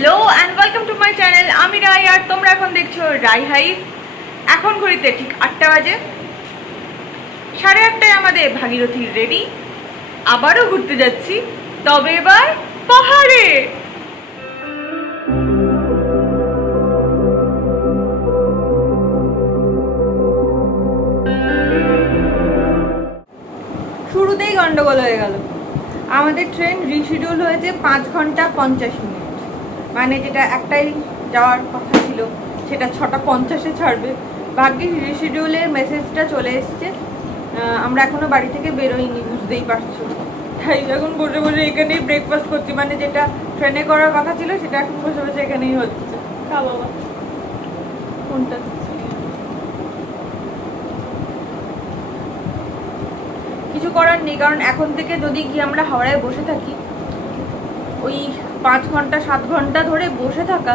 Hello and welcome to my channel আমি রাই আর তোমরা এখন দেখছ রাই হাই। এখন ঘড়িতে ঠিক আটটা বাজে। সাড়ে আটটায় আমাদের ভাগীরথী রেডি আবারও ঘুরতে যাচ্ছি। তবে এবার পাহাড়ে। শুরুতেই গন্ডগোল হয়ে গেল। আমাদের ট্রেন রিশিডিউল হয়েছে পাঁচ ঘণ্টা পঞ্চাশ মিনিট। মানে যেটা একটাই যাওয়ার কথা ছিল, সেটা ছটা পঞ্চাশে ছাড়বে। ভাগ্যিস রিশিডিউলের মেসেজটা চলে এসছে। আমরা এখনও বাড়ি থেকে বেরোইনি, বুঝতেই পারছ। তাই এখন বসে বসে এখানেই ব্রেকফাস্ট করছি মানে যেটা ট্রেনে করার কথা ছিল, সেটা এখন বসে বসে এখানেই হচ্ছে। কোনটা কিছু করার নেই, কারণ এখন থেকে যদি গিয়ে আমরা হাওড়ায় বসে থাকি, ওই পাঁচ ঘণ্টা, সাত ঘণ্টা ধরে বসে থাকা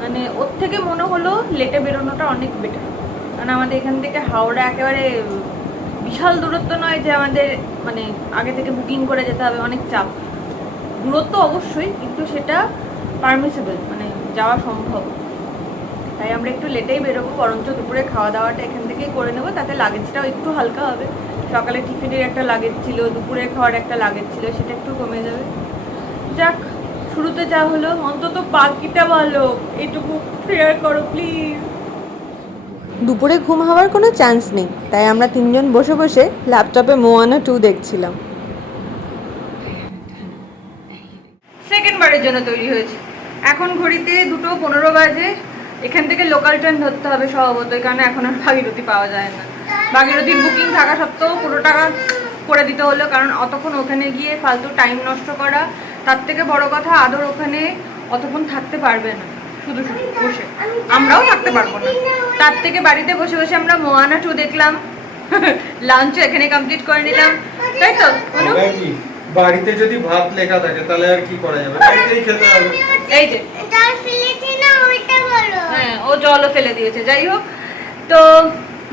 মানে ওর থেকে মনে হলো লেটে বেরোনোটা অনেক বেটার কারণ আমাদের এখান থেকে হাওড়া একেবারে বিশাল দূরত্ব নয় যে আমাদের মানে আগে থেকে বুকিং করে যেতে হবে, অনেক চাপ। দূরত্ব অবশ্যই, কিন্তু সেটা পারমিসেবল মানে যাওয়া সম্ভব। তাই আমরা একটু লেটেই বেরোবো, বরঞ্চ দুপুরে খাওয়া দাওয়াটা এখান থেকেই করে নেব, তাতে লাগেজটাও একটু হালকা হবে। সকালে টিফিনের একটা লাগেজ ছিল দুপুরে খাওয়ার একটা লাগেজ ছিল, সেটা একটু কমে যাবে। যাক শুরুতে যা হলো অন্তত পাখিটা ভালো। এইটুকু প্রেয়ার করো প্লিজ দুপুরে ঘুম হওয়ার কোনো চান্স নেই তাই আমরা তিনজন বসে বসে ল্যাপটপে মোয়ানা টু দেখছিলাম। সেকেন্ড বারের জন্য তৈরি হয়েছে। এখন ঘড়িতে দুটো পনেরো বাজে। এখান থেকে লোকাল ট্রেন ধরতে হবে স্বভাবতই কারণ এখন আর ভাগীরথী পাওয়া যায় না। ভাগীরথীর বুকিং থাকা সত্ত্বেও পুরো টাকা করে দিতে হলো কারণ অতক্ষণ ওখানে গিয়ে ফালতু টাইম নষ্ট করা তার থেকে বড় কথা আদর ওখানে অতক্ষণ থাকতে পারবে না। শুধু শুধু বসে। আমরাও থাকতে পারব না। তার থেকে বাড়িতে বসে বসে আমরা মোয়ানা টু দেখলাম। লাঞ্চও এখানে কমপ্লিট করে নিলাম। তাই তো? বাড়িতে যদি ভাত লেখা থাকে তাহলে আর কি করা যাবে? বাড়িতেই খেতে হবে। এই যে। জল ফেলেছি না ওইটা বলো। হ্যাঁ ও জলও ফেলে দিয়েছে। যাই হোক তো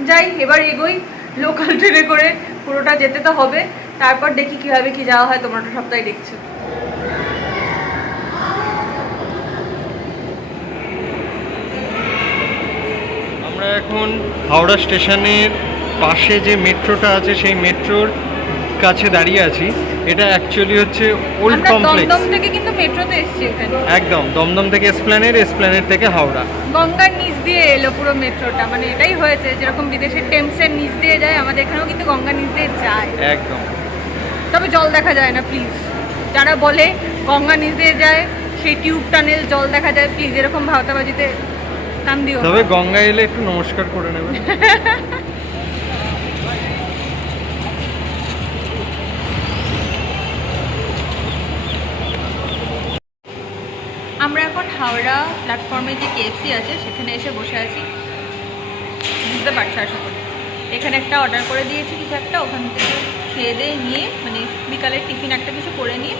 যাই এবার এগোই। লোকাল ট্রেনে করে পুরোটা যেতে তো হবে। তারপর দেখি কীভাবে কি যাওয়া হয় তোমরা তো সপ্তাহে দেখছ। আমরা এখন হাওড়া স্টেশনের পাশে যে মেট্রোটা আছে সেই মেট্রোর কাছে দাঁড়িয়ে আছি। এটা অ্যাকচুয়ালি হচ্ছে ওল্ড কমপ্লেক্স দমদম থেকে কিন্তু মেট্রোতে এসেছি এখানে। একদম দমদম থেকে এসপ্ল্যানেড এসপ্ল্যানেড থেকে হাওড়া। গঙ্গার নিচ দিয়ে এলো পুরো মেট্রোটা। মানে এটাই হয়েছে যেরকম বিদেশের টেমসের নিচ দিয়ে যায় আমাদের এখানেও কিন্তু গঙ্গার নিচ দিয়ে যায়। একদম। তবে জল দেখা যায় না প্লিজ যারা বলে গঙ্গা নিচ দিয়ে যায় সেই টিউব টানেল জল দেখা যায় প্লিজ এরকম ভাওতাবাজিতে কান দিও। তবে গঙ্গা এলে একটু নমস্কার করে নেবে। আমরা এখন হাওড়া প্ল্যাটফর্মে যে কেএফসি আছে সেখানে এসে বসে আছি। বুঝতে পারছ আশা করি। এখানে একটা অর্ডার করে দিয়েছি কিছু একটা। ওখান থেকে খেয়ে দিয়ে নিয়ে মানে বিকালের টিফিন একটা কিছু করে নিয়ে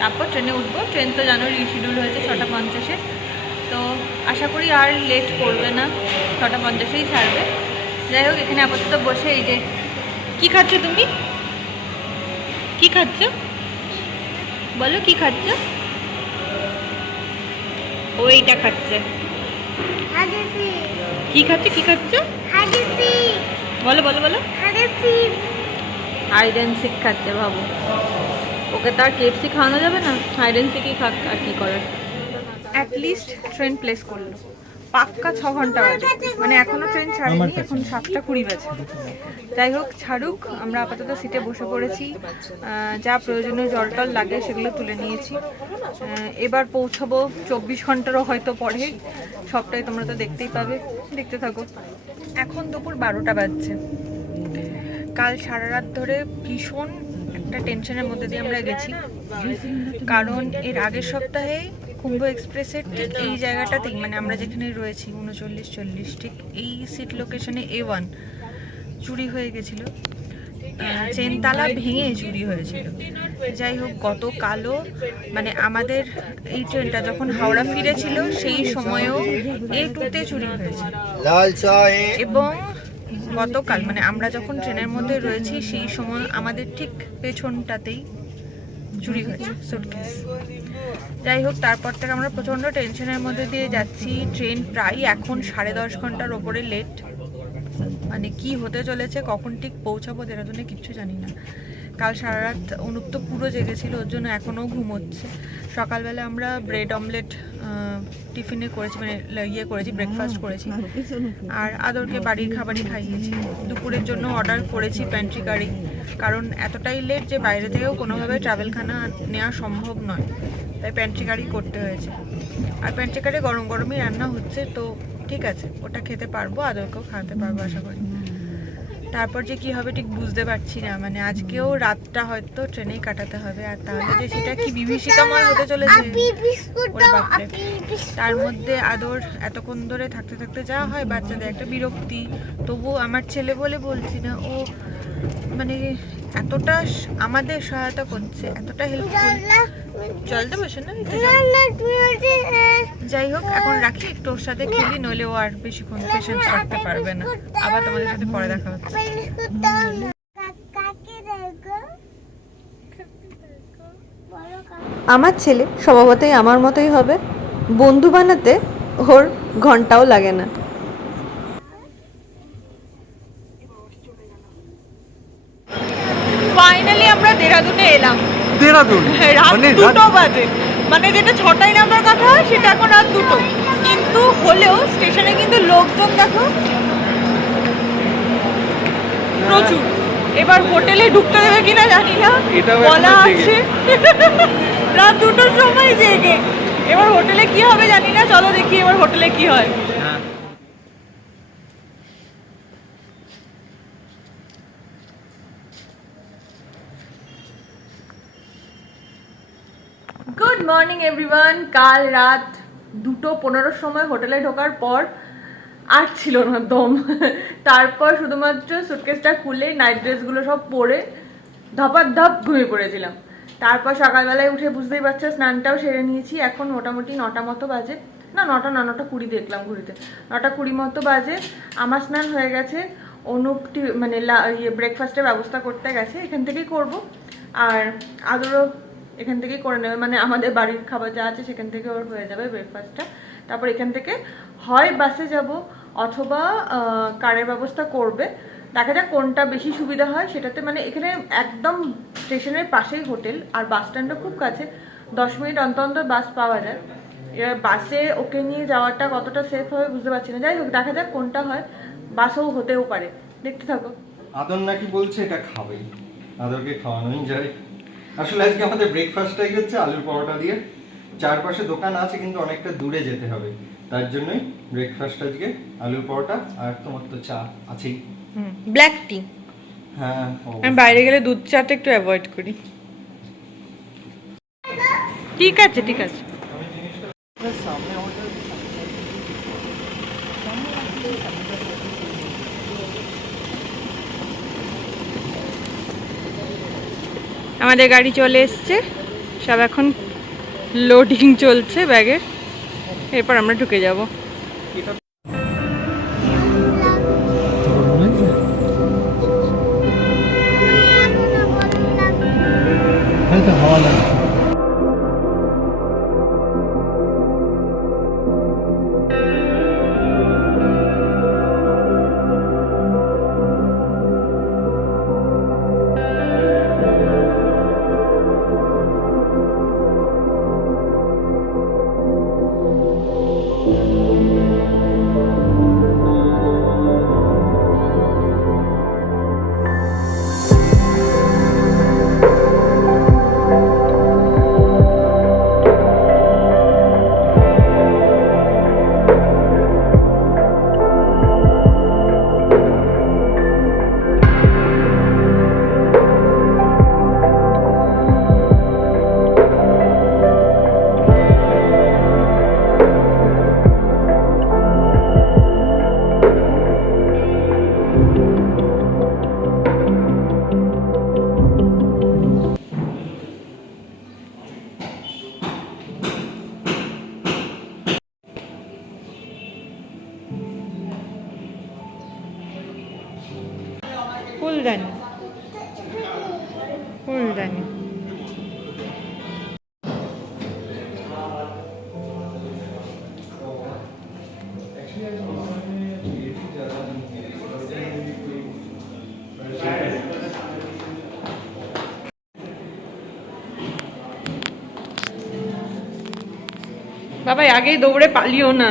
তারপর ট্রেনে উঠবো। ট্রেন তো জানো রিশিডিউল হয়েছে ছটা পঞ্চাশে। তো আশা করি আর লেট করবে না। ছটা পঞ্চাশেই ছাড়বে। যাই হোক এখানে আপাতত বসে এই যে কি খাচ্ছ তুমি? কি খাচ্ছ? বলো কি খাচ্ছ? ও এইটা খাচ্ছে। কি খাচ্ছ কি খাচ্ছে? বলো বলো বলো। অ্যান্ড সিক খাচ্ছে ভাবো। ওকে তো আর কেএফসি খাওয়ানো যাবে না? অ্যান্ড সিকই খাক আর কি করার? অ্যাটলিস্ট ট্রেন প্লেস করল। পাক্কা ছ ঘণ্টা বাজে। মানে এখনও ট্রেন ছাড়েনি এখন সাতটা কুড়ি বাজে। যাই হোক ছাড়ুক আমরা আপাতত সিটে বসে পড়েছি। যা প্রয়োজনীয় জল টল লাগে সেগুলো তুলে নিয়েছি। এবার পৌঁছাবো চব্বিশ ঘন্টারও হয়তো পরে। সবটাই তোমরা তো দেখতেই পাবে। দেখতে থাকো। এখন দুপুর বারোটা বাজছে। কাল সারা রাত ধরে ভীষণ একটা টেনশনের মধ্যে দিয়ে আমরা গেছি। কারণ এর আগের সপ্তাহে কুম্ভ এক্সপ্রেসের ঠিক এই জায়গাটাতেই মানে আমরা যেখানে রয়েছি উনচল্লিশ চল্লিশ ঠিক এই সিট লোকেশনে এ ওয়ান চুরি হয়ে গেছিল। চেনতালা ভেঙে চুরি হয়েছিল। যাই হোক গতকালও মানে আমাদের এই ট্রেনটা যখন হাওড়া ফিরেছিল সেই সময়েও এ টুতে চুরি হয়েছিল এবং গতকাল মানে আমরা যখন ট্রেনের মধ্যে রয়েছি সেই সময় আমাদের ঠিক পেছনটাতেই চুরি হয়েছে সুটকেস যাই হোক তারপর থেকে আমরা প্রচণ্ড টেনশনের মধ্যে দিয়ে যাচ্ছি। ট্রেন প্রায় এখন সাড়ে দশ ঘণ্টার ওপরে লেট মানে কি হতে চলেছে, কখন ঠিক পৌঁছাবো দেরাদুনে কিচ্ছু জানি না। কাল সারা রাত অনুপ তো পুরো জেগেছিল ওর জন্য এখনও ঘুমোচ্ছে সকালবেলা আমরা ব্রেড অমলেট টিফিনে করেছি মানে ইয়ে করেছি ব্রেকফাস্ট করেছি। আর আদরকে বাড়ির খাবারই খাইয়েছি। দুপুরের জন্য অর্ডার করেছি প্যান্ট্রি কারি কারণ এতটাই লেট যে বাইরে থেকেও কোনোভাবে ট্রাভেলখানা নেওয়া সম্ভব নয়। তাই প্যান্ট্রি কারি করতে হয়েছে। আর প্যান্ট্রি কারি গরম গরমই রান্না হচ্ছে তো ঠিক আছে ওটা খেতে পারব আদরকেও খাওয়াতে পারব আশা করি। তারপর যে কি হবে ঠিক বুঝতে পারছি না। মানে আজকেও রাতটা হয়তো ট্রেনেই কাটাতে হবে আর তাহলে যে সেটা কি বিভীষিকাময় হতে চলেছে। তার মধ্যে আদর এতক্ষণ ধরে থাকতে থাকতে যা হয় বাচ্চাদের একটা বিরক্তি। তবু আমার ছেলে বলে বলছি না ও মানে এতটা আমাদের সহায়তা করছে এতটা হেল্পফুল জল দেবো না একটু না জল। না তুমি হচ্ছে আহ, যাই হোক এখন রাখি একটু ওর সাথে খেলি নইলে ও আর বেশিক্ষণ পেশেন্স রাখতে পারবে না। আবার তোমাদের সাথে পরে দেখা হচ্ছে। আমার ছেলে স্বভাবতই আমার মতোই হবে। বন্ধু বানাতে ওর ঘন্টাও লাগে না। ফাইনালি আমরা দেরাদুনে এলাম। দেরাদুন? রাত মানে দুটো বাজে। মানে যেটা ছটায় নামার কথা সেটা এখন রাত দুটো। কিন্তু হলেও স্টেশনে কিন্তু লোকজন দেখো। প্রচুর। এবার হোটেলে ঢুকতে দেবে কিনা জানি না। বলা আছে। রাত দুটোর সময় জেগে। এবার হোটেলে কি হবে জানি না। চলো দেখি এবার হোটেলে কি হয় গুড মর্নিং, এভরিওয়ান। কাল রাত দুটো পনেরোর সময় হোটেলে ঢোকার পর আর ছিল না দম। তারপর শুধুমাত্র সুটকেসটা খুলে নাইট ড্রেসগুলো সব পরে ধপার ধপ ঘুমিয়ে পড়েছিলাম। তারপর সকালবেলায় উঠে বুঝতেই পারছ, স্নানটাও সেরে নিয়েছি। এখন মোটামুটি নটা মতো বাজে। না, নটা না, নটা কুড়ি দেখলাম ঘুরিতে। নটা কুড়ি মতো বাজে। আমার স্নান হয়ে গেছে। অনুপ টি- মানে ইয়ে ব্রেকফাস্টের ব্যবস্থা করতে গেছে। এখান থেকেই করব। আর আদরও এখান থেকেই করে নেবে মানে আমাদের বাড়ির খাবার যা আছে সেখান থেকে ওর হয়ে যাবে ব্রেকফাস্টটা তারপর এখান থেকে হয় বাসে যাব অথবা কারের ব্যবস্থা করবে। দেখা যাক কোনটা বেশি সুবিধা হয় সেটাতে মানে এখানে একদম স্টেশনের পাশেই হোটেল আর বাস স্ট্যান্ডও খুব কাছে। দশ মিনিট অন্তর অন্তর বাস পাওয়া যায়। এবার বাসে ওকে নিয়ে যাওয়াটা কতটা সেফ হবে বুঝতে পারছি না। যাই হোক, দেখা যাক কোনটা হয়। বাসও হতেও পারে। দেখতে থাকো। আদর নাকি বলছে এটা খাবে। আদরকে খাওয়ানোই যায়। আসলে আজকে আমাদের ব্রেকফাস্টটাই হচ্ছে আলুর পরোটা দিয়ে। চারপাশে দোকান আছে কিন্তু অনেকটা দূরে যেতে হবে। তার জন্যই ব্রেকফাস্ট আজকে আলুর পরোটা আর তোমার তো চা আছেই। ব্ল্যাক টি হ্যাঁ আমি বাইরে গেলে দুধ চাটা একটু অ্যাভয়েড করি। ঠিক আছে ঠিক আছে। সামনে আমাদের আমাদের গাড়ি চলে এসছে। সব এখন লোডিং চলছে ব্যাগের এরপর আমরা ঢুকে যাব। বাবা আগেই দৌড়ে পালিও না।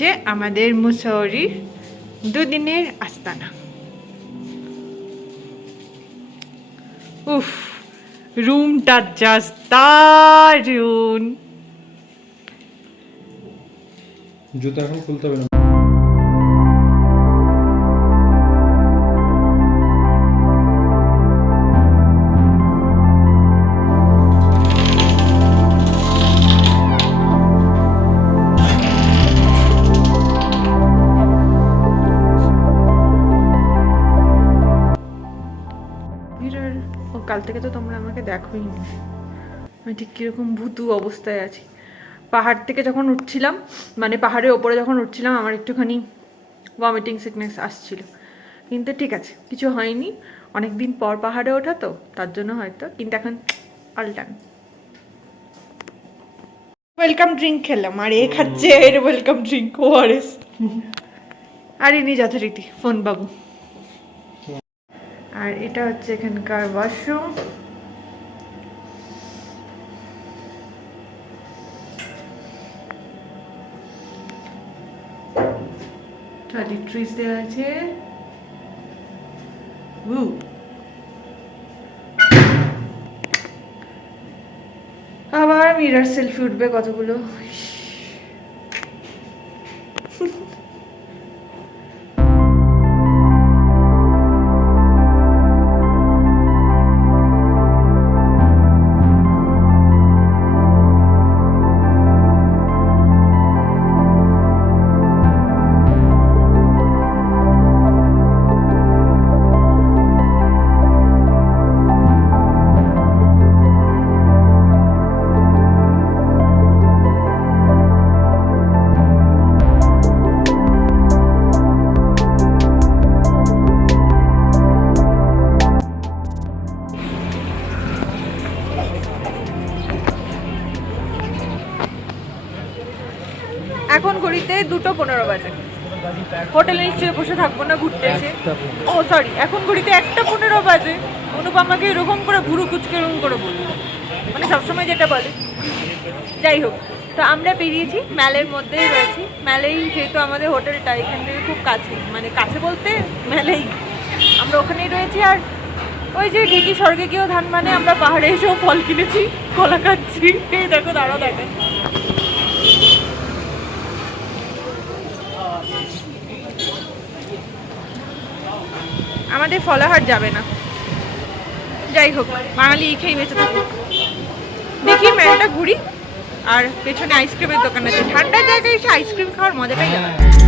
হচ্ছে আমাদের মুসৌরির দুদিনের আস্তানা। উফ রুমটা জাস্ট দারুণ জুতা এখন খুলতে হবে ও কাল থেকে তো তোমরা আমাকে দেখোই নি। আমি ঠিক কীরকম ভুতু অবস্থায় আছি। পাহাড় থেকে যখন উঠছিলাম মানে পাহাড়ের ওপরে যখন উঠছিলাম আমার একটুখানি ভমিটিং সিকনেস আসছিল। কিন্তু ঠিক আছে কিছু হয়নি। অনেক দিন পর পাহাড়ে ওঠা তো তার জন্য হয়তো কিন্তু এখন টাইম ওয়েলকাম ড্রিঙ্ক খেলাম আর এ খাচ্ছে এর ওয়েলকাম ড্রিঙ্ক ওআরএস আর ইনি যথারীতি ফোন বাবু আর এটা হচ্ছে এখানকার ওয়াশরুম টয়লেট্রিজ দেওয়া আছে। আবার মিরার সেলফি উঠবে কতগুলো? ঘড়িতে দুটো পনেরো বাজে। হোটেলে নিশ্চয়ই বসে থাকব না ঘুরতে এসে। ও সরি এখন ঘড়িতে একটা পনেরো বাজে। অনুপমাকে এরকম করে ভুরু কুচকে এরকম করে বলব। মানে সবসময় যেটা বলে। যাই হোক তো আমরা বেরিয়েছি ম্যালের মধ্যেই রয়েছি। ম্যালেই যেহেতু আমাদের হোটেলটা এখান থেকে খুব কাছে মানে কাছে বলতে ম্যালেই। আমরা ওখানেই রয়েছি আর ওই যে ঢেকি স্বর্গে গিয়েও ধান মানে আমরা পাহাড়ে এসেও ফল কিনেছি কলা খাচ্ছি। এই দেখো দাঁড়া দেখেন আমাদের ফলাহার যাবে না। যাই হোক, বাঙালি এই খেয়ে বেঁচে থাকুক। দেখি মেলাটা ঘুরি, আর পেছনে আইসক্রিমের দোকান আছে। ঠান্ডা জায়গায় এসে আইসক্রিম খাওয়ার মজাটাই আলাদা।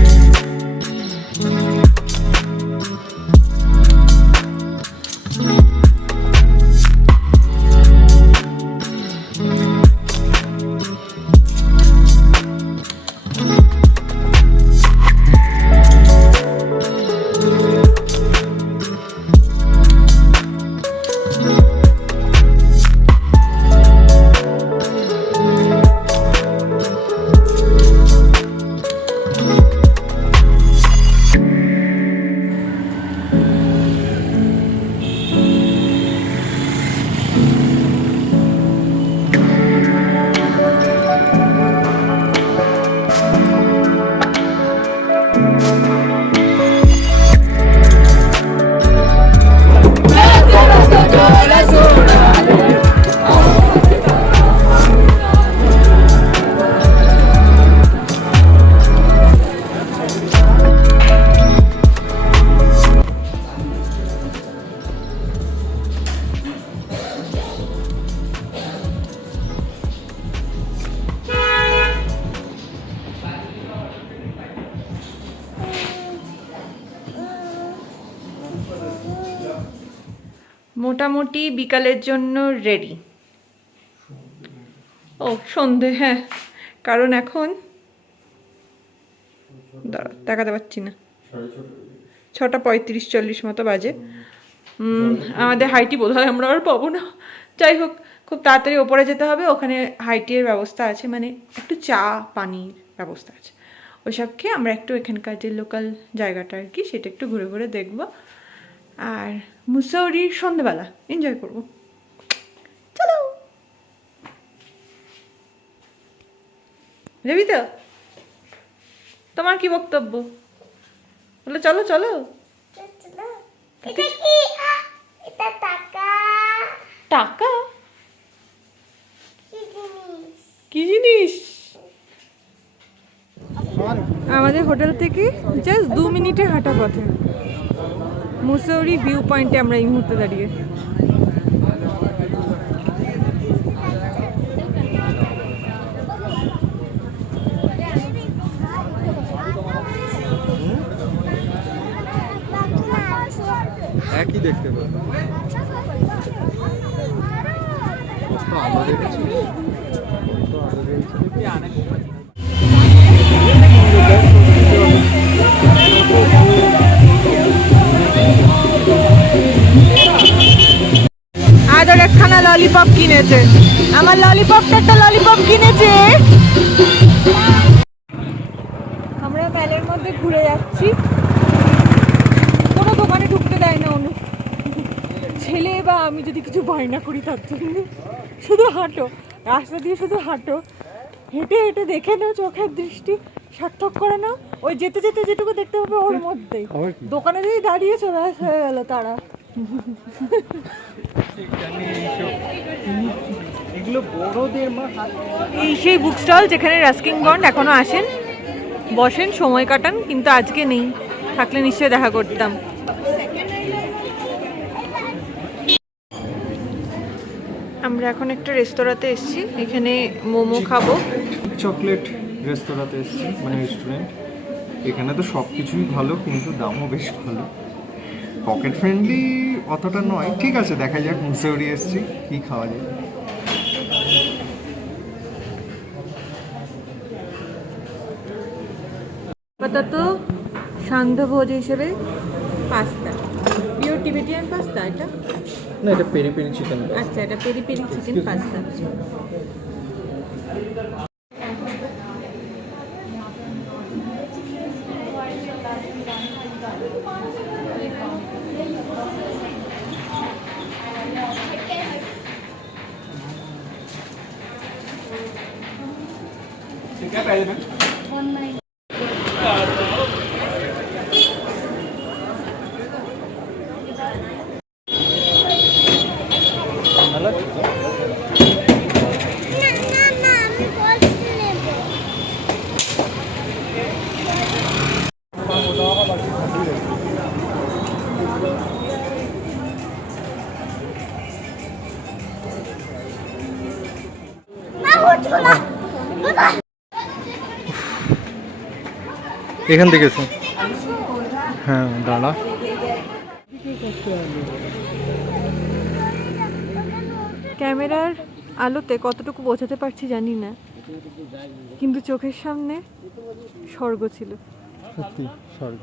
মোটামুটি বিকালের জন্য রেডি ও, সন্ধে হ্যাঁ। কারণ এখন দেখাতে পাচ্ছি না। ছটা পঁয়ত্রিশ চল্লিশ মতো বাজে। আমাদের হাইটি বোধ হয় আমরা আর পাবো না। যাই হোক, খুব তাড়াতাড়ি ওপরে যেতে হবে। ওখানে হাইটির ব্যবস্থা আছে মানে একটু চা, পানির ব্যবস্থা আছে। ওইসব খেয়ে আমরা একটু এখানকার যে লোকাল জায়গাটা আর কি, সেটা একটু ঘুরে ঘুরে দেখব। আর মুসৌরির সন্ধ্যেবেলা এনজয় করব। চলো। যাবি তো তোমার কি বক্তব্য? বলে চলো চলো। টাকা? কি জিনিস? আমাদের হোটেল থেকে জাস্ট দু মিনিটে হাঁটা পথে। মুসৌরি ভিউ পয়েন্টে আমরা এই মুহূর্তে দাঁড়িয়ে ললিপপ কিনেছে। আমার ললিপপটা একটা ললিপপ কিনেছে। আমরা মেলের মধ্যে ঘুরে যাচ্ছি। কোনো দোকানে ঢুকতে দেয় না অনু। ছেলে বা আমি যদি কিছু বায়না করি তার জন্য। শুধু হাঁটো রাস্তা দিয়ে শুধু হাঁটো। হেঁটে হেঁটে দেখে নাও চোখের দৃষ্টি সার্থক করে নাও। ওই যেতে যেতে যেটুকু দেখতে পাবে ওর মধ্যেই? দোকানে যদি দাঁড়িয়েছো ব্যাস হয়ে গেল তারা। এই সেই বুক স্টল যেখানে রাস্কিং বন্ড এখনও আসেন বসেন সময় কাটান কিন্তু আজকে নেই। থাকলে নিশ্চয়ই দেখা করতাম। আমরা এখন একটা রেস্তোরাঁতে এসেছি এখানে মোমো খাব। চকলেট রেস্তোরাঁতে এসেছি মানে রেস্টুরেন্ট এখানে তো সব কিছুই ভালো কিন্তু দামও বেশ ভালো। পকেট ফ্রেন্ডলি অতটা নয়। ঠিক আছে দেখা যাক মুসৌরি এসেছি কি খাওয়া যায়। আপাতত সান্ধ্যভোজ হিসেবে পাস্তা। পিওর টিবেটিয়ান পাস্তা এটা? না এটা পেরি পেরি চিকেন আচ্ছা এটা পেরি পেরি চিকেন পাস্তা। এখান থেকে হ্যাঁ দাঁড়া। ক্যামেরার আলোতে কতটুকু বোঝাতে পারছি জানি না কিন্তু চোখের সামনে স্বর্গ ছিল। সত্যি স্বর্গ।